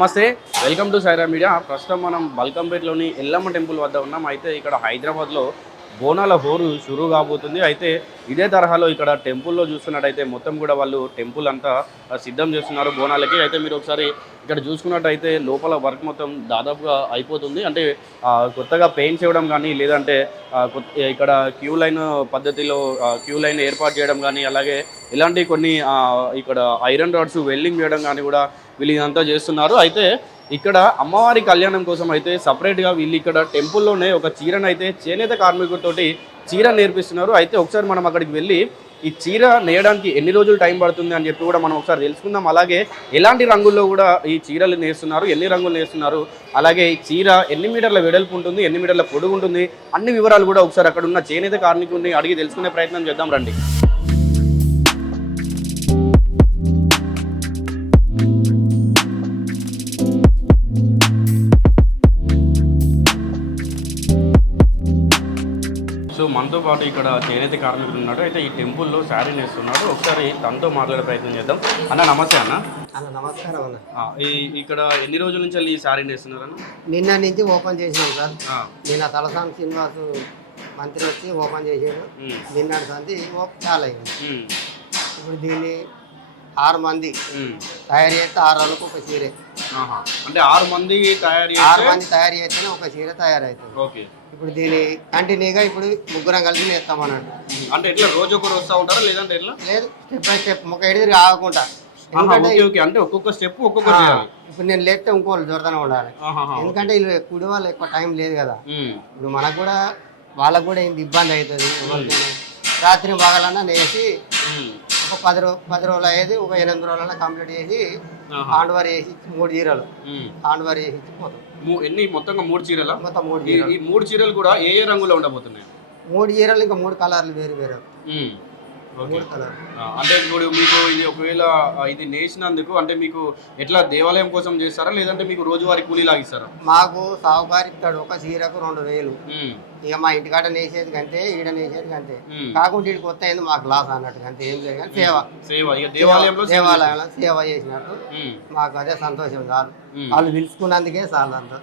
నమస్తే welcome to Sye Raa media. ప్రస్తుతం మనం బల్కంపేట్లోని ఎల్లమ్మ టెంపుల్ వద్ద ఉన్నాం. అయితే ఇక్కడ హైదరాబాద్లో బోనాల హోరు షురూ కాబోతుంది. అయితే ఇదే తరహాలో ఇక్కడ టెంపుల్లో చూస్తున్నట్టయితే మొత్తం కూడా వాళ్ళు టెంపుల్ అంతా సిద్ధం చేస్తున్నారు బోనాలకి. అయితే మీరు ఒకసారి ఇక్కడ చూసుకున్నట్టయితే లోపల వర్క్ మొత్తం దాదాపుగా అయిపోతుంది. అంటే కొత్తగా పెయింట్స్ ఇవ్వడం కానీ లేదంటే కొత్త- ఇక్కడ క్యూ లైన్ పద్ధతిలో క్యూ లైన్ ఏర్పాటు చేయడం కానీ అలాగే ఇలాంటి కొన్ని ఇక్కడ ఐరన్ రాడ్స్ వెల్డింగ్ చేయడం కానీ కూడా వీళ్ళు ఇదంతా చేస్తున్నారు. అయితే ఇక్కడ అమ్మవారి కళ్యాణం కోసం అయితే సపరేట్గా వీళ్ళు ఇక్కడ టెంపుల్లోనే ఒక చీరను అయితే చేనేత కార్మికులతోటి చీర నేర్పిస్తున్నారు. అయితే ఒకసారి మనం అక్కడికి వెళ్ళి ఈ చీర నేయడానికి ఎన్ని రోజులు టైం పడుతుంది అని చెప్పి కూడా మనం ఒకసారి తెలుసుకుందాం. అలాగే ఎలాంటి రంగుల్లో కూడా ఈ చీరలు నేస్తున్నారు ఎన్ని రంగులు నేస్తున్నారు అలాగే ఈ చీర ఎన్ని మీటర్ల వెడల్పు ఉంటుంది ఎన్ని మీటర్ల పొడుగు ఉంటుంది అన్ని వివరాలు కూడా ఒకసారి అక్కడ ఉన్న చేనేత కార్మికుడిని అడిగి తెలుసుకునే ప్రయత్నం చేద్దాం రండి. మనతో పాటు ఇక్కడ చేనేత కార్మికులు ఉన్నాడు. అయితే ఈ టెంపుల్లో శారీ నేస్తున్నాడు ఒకసారి తనతో మాట్లాడే ప్రయత్నం చేద్దాం. అన్న నమస్తే అన్న. నమస్కారం అన్న. ఈ ఇక్కడ ఎన్ని రోజుల నుంచి ఈ శారీ నేస్తున్నారు అన్న? నిన్న నుంచి ఓపెన్ చేసినాం సార్. నిన్న తలసాని శ్రీనివాసు మంత్రి వచ్చి ఓపెన్ చేసాడు సంది ఓపెన్ చాలా అయింది. ఇప్పుడు దీన్ని ఆరు మంది తయారు చేస్తే ఆరు రోజులకు ఒక చీర. అంటే ఆరు మంది తయారు ఆరు మంది తయారు చేస్తేనే ఒక చీర తయారవుతుంది ఓకే. ఇప్పుడు దీన్ని కంటిన్యూగా ఇప్పుడు ముగ్గురం కలిసి నేస్తామన్నట్టు ఉమ్, అంటే ఎట్లా రోజు ఒకరు వస్తూ ఉంటారా? లేదంటే ఎట్లా? లేదు స్టెప్ బై స్టెప్ ఒక ఎడిదిరి ఆగకుండా. ఆహా, ఎందుకంటే ఓకే ఓకే. అంటే ఒక్కొక్క స్టెప్ ఆ, చేయాలి. ఇప్పుడు నేను లేస్తే ఇంకోళ్ళు దొరకనే ఉండాలి. ఆహాహా. ఎందుకంటే వీళ్ళు కుడి వాళ్ళు ఎక్కువ టైం లేదు కదా. ఉమ్, ఇప్పుడు మనకు కూడా వాళ్ళకు కూడా ఏంది ఇబ్బంది అవుతుంది. ఎవరికైనా. రాత్రి బాగాలన్నా నేసి ఉమ్, ఒక పది రో పది రోజులు అయ్యేది ఒక ఎనిమిది రోజులన్నా కంప్లీట్ చేసి ఆహా. హాండ్వర్ వేసి మూడు చీరలు. ఉమ్. హాండ్వర్ వేసి ఇచ్చి పోతాం. మూ- ఎన్ని మొత్తంగా మూడు చీరలా? మొత్తం మూడు చీరలు. ఈ మూడు చీరలు కూడా ఏ ఏ రంగులో ఉండబోతున్నాయి? మూడు చీరలు ఇంకా మూడు కలర్లు వేరు వేరు. అంటే ఇప్పుడు మీకు ఇది ఒకవేళ ఇది నేసినందుకు అంటే మీకు ఎట్లా దేవాలయం కోసం చేస్తారా? లేదంటే మీకు రోజువారీ కూలీ లాగిస్తారా మాకు సాగుబారి ఇస్తాడు ఒక చీరకు రెండు వేలు. ఇక మా ఇంటికాడ నేసేది కంటే ఈడ నేసేది కంటే. ఉమ్. కాకుండా ఇక్కడికి వస్తే ఏంది మాకు లాస్ అన్నట్టు అంతే ఏం లేదు కానీ సేవ. దేవాలయంలో దేవాలయంలో సేవ చేసినట్టు మాకు అదే సంతోషం చాలు. వాళ్ళు పిలుచుకున్నందుకే చాలు అంత.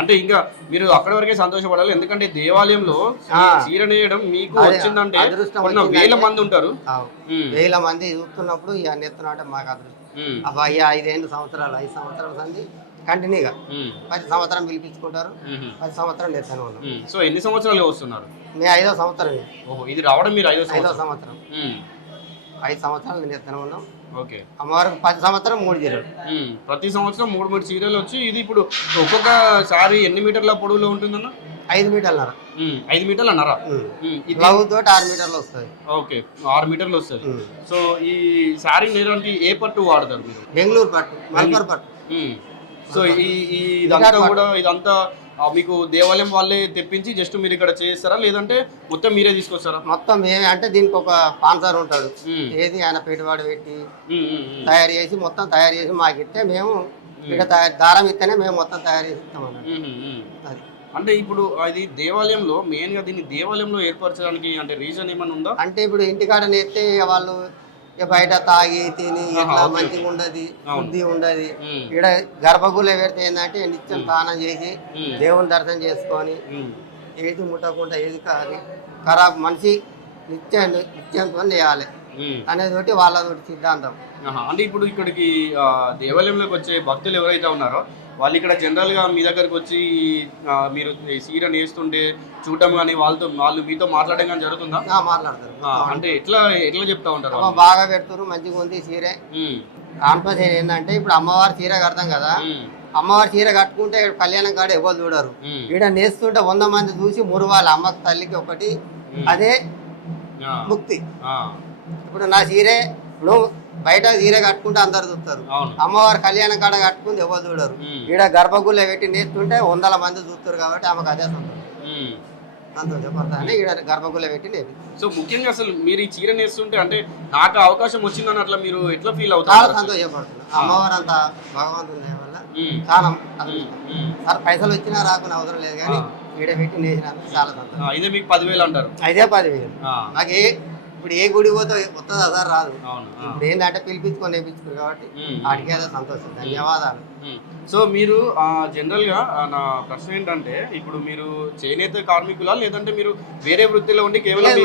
అంటే ఇంకా మీరు అక్కడి వరకే సంతోషపడాలి. ఎందుకంటే దేవాలయంలో. చీర నేయడం మీకు వచ్చిందంటే వేల మంది ఉంటారు. వేల మంది చూస్తున్నప్పుడు ఇక నెత్తున అంటే మాకు అదృష్టం. అబ్బా అయ్యా ఐదేళ్ళు సంవత్సరాలు ఐదు సంవత్సరాల సంది కంటిన్యూగా. పది సంవత్సరం పిలిపించుకుంటారు. పది సంవత్సరం నెత్తనే ఉన్నాం. సో ఎన్ని సంవత్సరాలుగా వస్తున్నారు? మేము ఐదో సంవత్సరం ఇది. రావడం మీరు ఐదో ఐదో సంవత్సరం? ఐదు సంవత్సరాలు నెత్తనే ఉన్నాం ఓకే. అమ్మవారికి పది సంవత్సరం మూడు ఉమ్, ప్రతి సంవత్సరం మూడు మూడు చీరలు వచ్చి ఇది ఇప్పుడు ఒక్కొక్క సారీ ఎన్ని మీటర్ల పొడవులో ఉంటుందన్న? ఐదు మీటర్లన్నర. ఉమ్, ఐదు మీటర్లు అన్నారా? తోటి ఆరు మీటర్లు వస్తుంది. ఓకే. ఆరు మీటర్లు వస్తుంది. సో ఈ శారీ నేయడానికి ఏ పట్టు వాడతారు మీరు? బెంగళూరు పట్టు మల్పర్ పట్టు. సో ఈ ఇదంతా కూడా ఇదంతా మీకు దేవాలయం వాళ్ళే తెప్పించి జస్ట్ మీరు ఇక్కడ చేస్తారా? లేదంటే మొత్తం మీరే తీసుకొస్తారా? మొత్తం ఏమి అంటే దీనికి ఒక స్పాన్సర్ ఉంటాడు. ఏది ఆయన పెట్టుబడి పెట్టి తయారు చేసి మొత్తం తయారు చేసి మాకు ఇస్తే మేము ఇక్కడ తయారు దారం ఇస్తేనే మేము మొత్తం తయారు చేసి ఇస్తాం అన్నట్టు. ఉమ్, ఉమ్, ఉమ్. అది. అంటే ఇప్పుడు అది దేవాలయంలో మెయిన్గా దీన్ని దేవాలయంలో ఏర్పరచడానికి అంటే రీజన్ ఏమైనా ఉందా? అంటే ఇప్పుడు ఇంటికాడ నేస్తే ఇక వాళ్ళు బయట తాగి తిని ఇట్లా. మంచిగా ఉండదు. బుద్ధి ఉండదు. ఇక్కడ గర్భగుళ్ళ పెడితే ఏంటంటే నిత్యం స్నానం చేసి దేవుని దర్శనం చేసుకొని ఏది ముట్టకుండా ఏది కాదు. ఖరాబ్ మనిషి నిత్యం నిత్యంతో చేయాలి. అనేది ఒకటి వాళ్ళతోటి సిద్ధాంతం. అంటే ఇప్పుడు ఇక్కడికి దేవాలయంలోకి వచ్చే భక్తులు ఎవరైతే ఉన్నారో వాళ్ళు ఇక్కడ జనరల్గా మీ దగ్గరకు వచ్చి మీరు సీర నేస్తుంటే చూడటం కానీ వాళ్ళతో వాళ్ళు మీతో మాట్లాడడం కానీ జరుగుతుందా? ఆ, మాట్లాడతారు. అంటే ఎట్లా ఎట్లా చెప్తా ఉంటారు? బాగా పెడుతున్నారు మంచిగా ఉంది ఉమ్, కాన్పస్ ఏంటంటే ఇప్పుడు అమ్మవారి చీర కడతాం కదా అమ్మవారి చీర కట్టుకుంటే ఇక్కడ కళ్యాణం కాడ ఎవరు చూడరు. ఈడ నేస్తుంటే వంద మంది చూసి మురవాలి అమ్మకి తల్లికి ఒకటి. అదే ముక్తి. ఇప్పుడు నా చీరే నువ్వు బయట చీర కట్టుకుంటే అందరు చూస్తారు. అమ్మవారి కళ్యాణం కాడ కట్టుకుంది ఎవరు చూడరు. ఈడ గర్భగుళ్ళ పెట్టి నేస్తుంటే వందల మంది చూస్తారు కాబట్టి ఆమెకు అదే సంతోషం. ఈడ గర్భగుళ్ళ పెట్టి సో ముఖ్యంగా అసలు మీరు ఈ చీర నేస్తుంటే అంటే నాకు అవకాశం వచ్చిందని అట్లా మీరు ఎట్లా ఫీల్ అవుతారు? సంతోషపడుతున్నా. అమ్మవారు అంత భగవంతుని వల్ల చాలా. సార్ పైసలు వచ్చినా రాకునే అవసరం లేదు కానీ. ఈడ పెట్టి నేసినందుకు చాలా సంతోషం. ఇదే మీకు పదివేలు అంటారు. అయితే పదివేలు. నాకు ఇప్పుడు ఏ గుడి పోతే వస్తుందా సార్ రాదు. ఇప్పుడు ఏంటంటే పిలిపించుకొని నేర్పించుకోరు కాబట్టి వాటికి సంతోషం. ధన్యవాదాలు. సో మీరు ఆ, జనరల్గా ఆ, నా ప్రశ్న ఏంటంటే ఇప్పుడు మీరు చేనేత కార్మికులా? లేదంటే మీరు వేరే వృత్తిలో ఉండి కేవలం మీ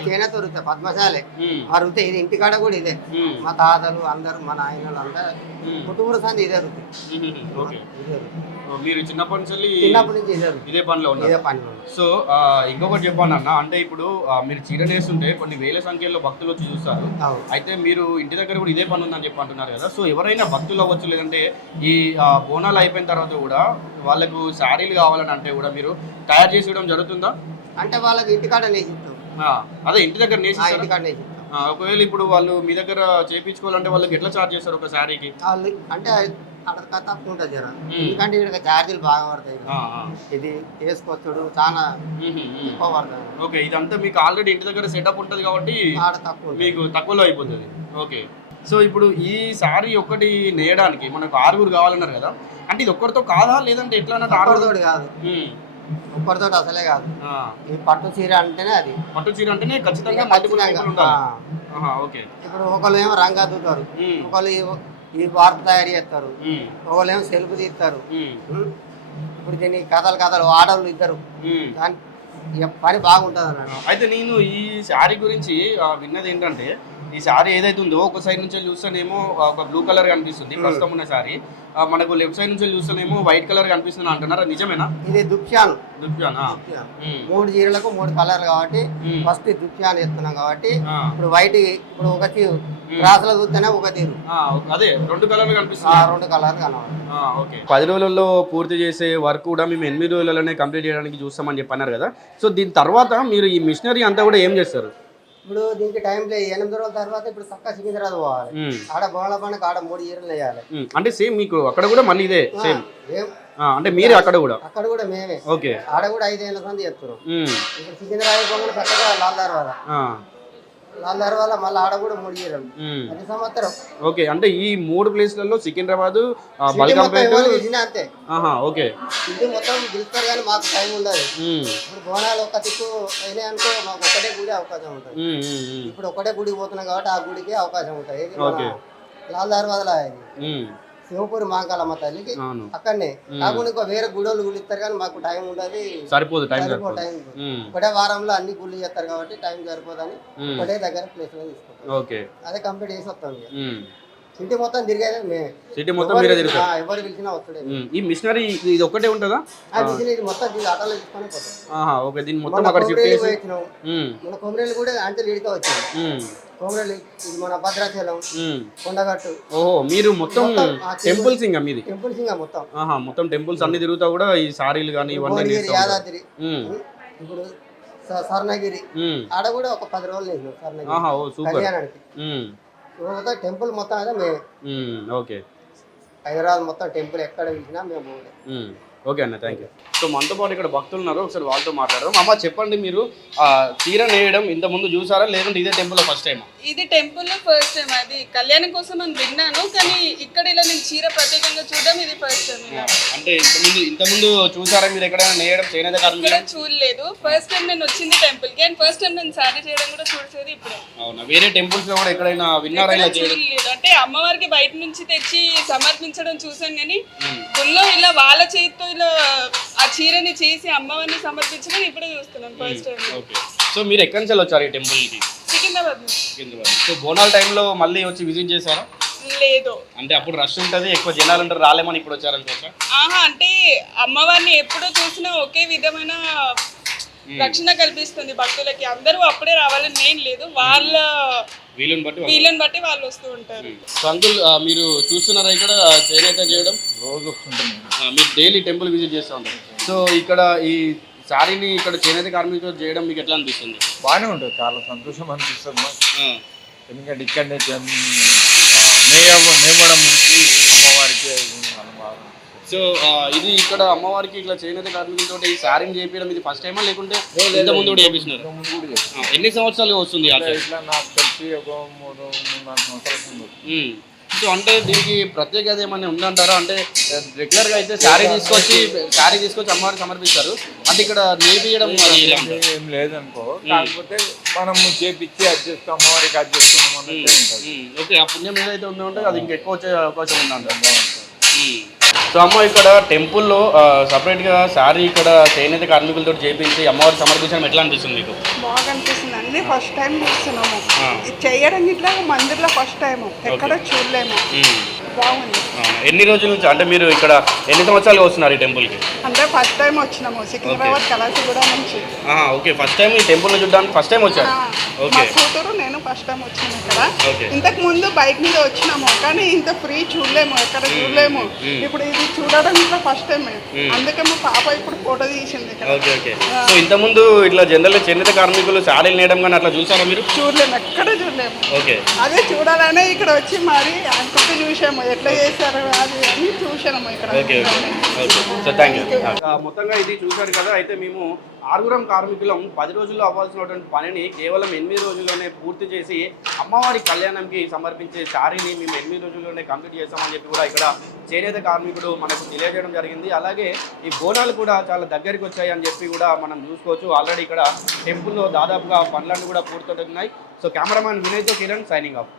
చేనేత- వృత్తి పద్మశాలే. ఉమ్, మా వృత్తి ఇది ఇంటికాడ కూడా ఇదే. ఉమ్, మా తాతలు అందరూ మా నాయనలు అందరూ కుటుంబ సంది ఇదే వృత్తి. మీరు చిన్నప్పటి నుంచి చిన్నప్పటి నుంచి ఇదే పనిలో ఇదే. సో ఆ, ఇంకొకటి చెప్పాను అన్న అంటే ఇప్పుడు ఆ, మీరు చీర నేస్తుంటే కొన్ని వేల సంఖ్యలో భక్తులు వచ్చి చూస్తారు. అయితే మీరు ఇంటి దగ్గర కూడా ఇదే పని ఉందని చెప్పి అంటున్నారు కదా. సో ఎవరైనా భక్తులు అవ్వచ్చు లేదంటే ఈ బోనాలు అయిపోయిన తర్వాత కూడా వాళ్ళకు శారీలు కావాలని అంటే కూడా మీరు తయారు చేసి ఇవ్వడం జరుగుతుందా? అంటే వాళ్ళకి ఇంటికాడ నేసిస్తాం అదే ఇంటి దగ్గర ఇంటికాడ ఒకవేళ ఇప్పుడు వాళ్ళు మీ దగ్గర చేయించుకోవాలంటే వాళ్ళకి ఎట్లా చార్జ్ చేస్తారు ఒక శారీకి? అంటే అక్కడ తక్కువ ఉంటుంది జర. ఎందుకంటే ఇక్కడ ఛార్జీలు బాగా పడతాయి. ఇది వేసుకొచ్చుడు చాలా. ఎక్కువ పడతాయి ఓకే ఇదంతా మీకు ఆల్రెడీ ఇంటి దగ్గర సెటప్ ఉంటుంది కాబట్టి. మీకు తక్కువలో అయిపోతుంది. ఓకే. సో ఇప్పుడు ఈ శారీ ఒక్కటి నేయడానికి మనకు ఆరుగురు కావాలన్నారు కదా అంటే ఇది ఒక్కరితో కాదా లేదంటే ఎట్లా అన్నట్టు ఆరుగురు? కాదు. మ్మ్. ఒక్కరితోటి అసలే కాదు. ఈ పట్టు చీర అంటేనే అది. పట్టు చీర అంటేనే ఖచ్చితంగా ఓకే. ఇప్పుడు ఒకళ్ళు ఏమో రంగు అద్దుతారు. ఒకళ్ళు ఈ- వార్త తయారు చేస్తారు. ఒకళ్ళు ఏమో సెల్ఫ్ తీస్తారు? ఇప్పుడు దీన్ని కథలు కథలు ఆడవాళ్ళు ఇద్దరు. దాని పని బాగుంటుంది అన్నాడు అయితే నేను ఈ శారీ గురించి విన్నది ఏంటంటే ఈ శారీ ఏదైతే ఉందో ఒక సైడ్ నుంచి చూస్తేనేమో ఒక బ్లూ కలర్ కనిపిస్తుంది ప్రస్తుతం ఉన్న శారీ. మనకు లెఫ్ట్ సైడ్ నుంచి చూస్తేనేమో వైట్ కలర్ కనిపిస్తుంది అంటున్నారా? నిజమేనా? ఇది ఆ. దుప్యాన్. మ్మ్. మూడు చీరలకు మూడు కలర్లు కాబట్టి. ఫస్ట్ దుప్యాన్ ఇస్తున్నాం కాబట్టి. ఇప్పుడు వైట్ ఇప్పుడు ఒక తీరు రాసులో చూస్తేనే ఒక తీరు ఆ, అదే రెండు కలర్లు ఆ కనిపిస్తుంది రెండు కలర్లు కనవాలి ఓకే. పది రోజులలో పూర్తి చేసే వర్క్ కూడా మేము ఎనిమిది రోజులలోనే కంప్లీట్ చేయడానికి చూస్తామని చెప్పన్నారు కదా. సో దీని తర్వాత మీరు ఈ మిషనరీ అంతా కూడా ఏం చేస్తారు? ఇప్పుడు దీనికి టైం లేదు. ఎనిమిది రోజుల తర్వాత ఇప్పుడు చక్క సికింద్రాబాద్ పోవాలి. ఆడ బోళ పండుగ ఆడ మూడు చీరలు వేయాలి. అంటే సేమ్ మీకు అక్కడ కూడా మళ్ళీ ఇదే సేమ్? అంటే మీరే అక్కడ కూడా? అక్కడ కూడా మేమే. ఓకే. ఆడ కూడా ఐదేళ్ళ మంది చెప్తారు మ్మ్. ఇప్పుడు సికింద్రాబాద్ పొంగల్ చక్కగా లాల్ దర్వాజా. ఆ. లాల్ దర్వాజా మళ్ళీ ఆడ కూడా మూడు. ప్రతి సంవత్సరం ఓకే అంటే ఈ మూడు ప్లేస్లలో సికింద్రాబాద్ పిలిచినా అంతే ఆహా ఓకే ఇంటి మొత్తం పిలుస్తారు కానీ మాకు టైం ఉండదు. ఇప్పుడు బోనాలు ఒక్క తిక్కు అయినాయి అనుకో మాకు ఒకటే గుడి అవకాశం ఉంటుంది. ఇప్పుడు ఒకటే గుడికి పోతున్నాం కాబట్టి ఆ గుడికి అవకాశం ఉంటుంది ఇది. లాల్ ఇది మ్మ్. శివపూరి మాంకాలమ్మ తల్లికి అవును. అక్కడనే. కాకుండా ఇంకో వేరే గుడోళ్ళు గుళ్ళు ఇస్తారు కానీ మాకు టైం ఉండదు. సరిపోదు టైం టైం. ఒకటే వారంలో అన్ని గుళ్ళు చేస్తారు కాబట్టి టైం సరిపోదని. ఒకటే దగ్గర ప్లేస్లో తీసుకుంటాం. ఓకే. అదే కంప్లీట్ చేసి వస్తాం. ఇంటి మొత్తం తిరిగేదే మేమే. సిటీ మొత్తం మీరే తిరుగుతారు? ఎవరు పిలిచినా వస్తుడే. ఈ మిషనరీ ఇది ఒక్కటే ఉంటుందా? ఆ మొత్తం దీని ఆటోలో తీసుకొని పోతాం. ఆహా ఓకే దీన్ని మొత్తం అక్కడ షిఫ్ట్ చేసి. మన కొమరేలు కూడా అంటే లీడ్తో వచ్చింది. కొమరేలు ఇది మన భద్రాచలం. కొండగట్టు ఓహో మీరు మొత్తం టెంపుల్స్ ఇంకా మీది టెంపుల్స్ ఇంకా మొత్తం ఆహా మొత్తం టెంపుల్స్ అన్ని తిరుగుతా కూడా ఈ సారీలు కానీ ఇవన్నీ. యాదాద్రి. ఇప్పుడు స్వర్ణగిరి. ఆడ కూడా ఒక పది రోజులు వేసినాం స్వర్ణగిరి ఆహా ఓ సూపర్ కళ్యాణానికి మొత్తం టెంపుల్ మొత్తం అయితే మేము. ఓకే హైదరాబాద్ మొత్తం టెంపుల్ ఎక్కడ పోలే మ్మ్. ఓకే అన్న థ్యాంక్ యూ సో మనతో పాటు ఇక్కడ భక్తులు ఉన్నారు ఒకసారి వాళ్ళతో మాట్లాడదాం. అమ్మ చెప్పండి మీరు ఆ, చీర నేయడం ఇంత ముందు చూసారా? లేదంటే ఇదే టెంపుల్లో ఫస్ట్ టైం ఇది టెంపుల్లో ఫస్ట్ టైం అది కళ్యాణం కోసం అని విన్నాను కానీ ఇక్కడ ఇలా నేను చీర ప్రత్యేకంగా చూడడం ఇది ఫస్ట్ టైం. అంటే ఇంతకుముందు ఇంతకుముందు చూసారా మీరు ఎక్కడైనా నేయడం చేనేత ఇక్కడ చూడలేదు. ఫస్ట్ టైం నేను వచ్చింది టెంపుల్కి అండ్ ఫస్ట్ టైం నేను సారీ చేయడం కూడా చూసేది ఇప్పుడే. అవునా? వేరే టెంపుల్స్లో కూడా ఎక్కడైనా విన్నారా ఇలా చేయడం? అంటే అమ్మవారికి బయట నుంచి తెచ్చి సమర్పించడం చూసాను కానీ గుళ్ళో ఇలా వాళ్ళ చేతితో ఇలా ఆ చీరని చేసి అమ్మవారిని సమర్పించడం ఇప్పుడే చూస్తున్నాను ఫస్ట్ టైం ఓకే సో మీరు ఎక్కడి నుంచి వచ్చారు ఈ టెంపుల్కి సికింద్రాబాద్ నుంచి. సికింద్రాబాద్ సో బోనాల టైంలో మళ్ళీ వచ్చి విజిట్ చేశారా? లేదు. అంటే అప్పుడు రష్ ఉంటుంది ఎక్కువ జనాలు ఉంటారు రాలేమని ఇప్పుడు వచ్చారనుకోవచ్చా? ఆహా అంటే అమ్మవారిని ఎప్పుడూ చూసినా ఒకే విధమైన రక్షణ కల్పిస్తుంది భక్తులకి. అందరూ అప్పుడే రావాలని నేను లేదు. వాళ్ళ వీలుని బట్టి వాళ్ళు- వీళ్ళని బట్టి వాళ్ళు వస్తూ ఉంటారు. సో అంకుల్ మీరు చూస్తున్నారా ఇక్కడ చేనేత చేయడం? రోజు వస్తుంటుంది మీరు డైలీ టెంపుల్ విజిట్ చేస్తూ ఉంటారు. సో ఇక్కడ ఈ శారీని ఇక్కడ చేనేత కార్మికులు చేయడం మీకు ఎట్లా అనిపిస్తుంది? బాగానే ఉంటుంది చాలా సంతోషం అనిపిస్తుంది ఎందుకంటే ఇక్కడనే నుంచి అమ్మవారికి సో ఇది ఇక్కడ అమ్మవారికి ఇట్లా చేనేత కార్మికులతో ఈ శారీని చేపించడం ఇది ఫస్ట్ టైమా లేకుంటే ఇంత ముందు కూడా చేపిస్తున్నారు. ఎన్ని సంవత్సరాలు వస్తుంది? ఇట్లా నాకు తెలిసి ఒక మూడు మూడు నాలుగు సంవత్సరాల ముందు. ఉమ్. సో అంటే దీనికి ప్రత్యేకత ఏమైనా ఉందంటారా? అంటే రెగ్యులర్గా అయితే శారీ తీసుకొచ్చి శారీ తీసుకొచ్చి అమ్మవారికి సమర్పిస్తారు. అంటే ఇక్కడ నేపియడం? ఏం లేదనుకో. కాకపోతే మనము చేపించి అడ్జస్ట్ అమ్మవారికి అడ్జస్ట్. ఓకే ఆ పుణ్యం ఏదైతే ఉందో అంటే అది ఇంకా ఎక్కువ వచ్చే అవకాశం ఉందంట. సో అమ్మ ఇక్కడ టెంపుల్లో సపరేట్గా శారీ ఇక్కడ చేనేత కార్మికులతో చేపించి అమ్మవారి సమర్పించడం ఎట్లా అనిపిస్తుంది మీకు? బాగా అన్ని ఫస్ట్ టైం చూస్తున్నాము. ఇది చేయడం ఇట్లా మందిర్లో ఫస్ట్ టైం ఎక్కడ చూడలేము. బాగుంది. ఆ, ఎన్ని రోజుల నుంచి? అంటే మీరు ఇక్కడ ఎన్ని సంవత్సరాలుగా వస్తున్నారు ఈ టెంపుల్కి అంటే ఫస్ట్ టైం వచ్చినాము. సికింద్రాబాద్ కళాశగూడ నుంచి. ఆహా, ఓకే. ఫస్ట్ టైం ఈ టెంపుల్ని చూడడానికి ఫస్ట్ టైం వచ్చారు? ఆ, మా ఓకే. కూతురు నేను ఫస్ట్ టైం వచ్చినాము ఇక్కడ. ఇంతకు ముందు బైక్ మీద వచ్చినాము కానీ ఇంత ఫ్రీ చూడలేము ఎక్కడ చూడలేము. ఇప్పుడు ఇది చూడడం ఇట్లా ఫస్ట్ టైం. అందుకే మా పాప ఇప్పుడు ఫోటో తీసింది ఇక్కడ. Okay okay. సో ఇంతకుముందు ఇట్లా జనరల్ చేనేత కార్మికులు శారీలు నేయడం కానీ అట్లా చూసారా మీరు? చూడలేము ఎక్కడ చూడలేము. ఓకే. అదే చూడాలనే ఇక్కడ వచ్చి మరి అనుకుంటూ చూసాము. ఎట్లా చేశారు అది అని చూసాము ఇక్కడ. Okay okay okay so thank you మొత్తంగా ఇది చూశారు కదా అయితే మేము ఆరుగురం కార్మికులం పది రోజుల్లో అవ్వాల్సినటువంటి పనిని కేవలం ఎనిమిది రోజుల్లోనే పూర్తి చేసి అమ్మవారి కళ్యాణంకి సమర్పించే శారీని మేము ఎనిమిది రోజుల్లోనే కంప్లీట్ చేస్తామని చెప్పి కూడా ఇక్కడ చేనేత కార్మికుడు మనకు తెలియజేయడం జరిగింది. అలాగే ఈ బోనాలు కూడా చాలా దగ్గరికి వచ్చాయి అని చెప్పి కూడా మనం చూసుకోవచ్చు. ఆల్రెడీ ఇక్కడ టెంపుల్లో దాదాపుగా పనులన్నీ కూడా పూర్తవుతున్నాయి. సో కెమెరామ్యాన్ వినయ్తో కిరణ్ సైనింగ్ ఆఫ్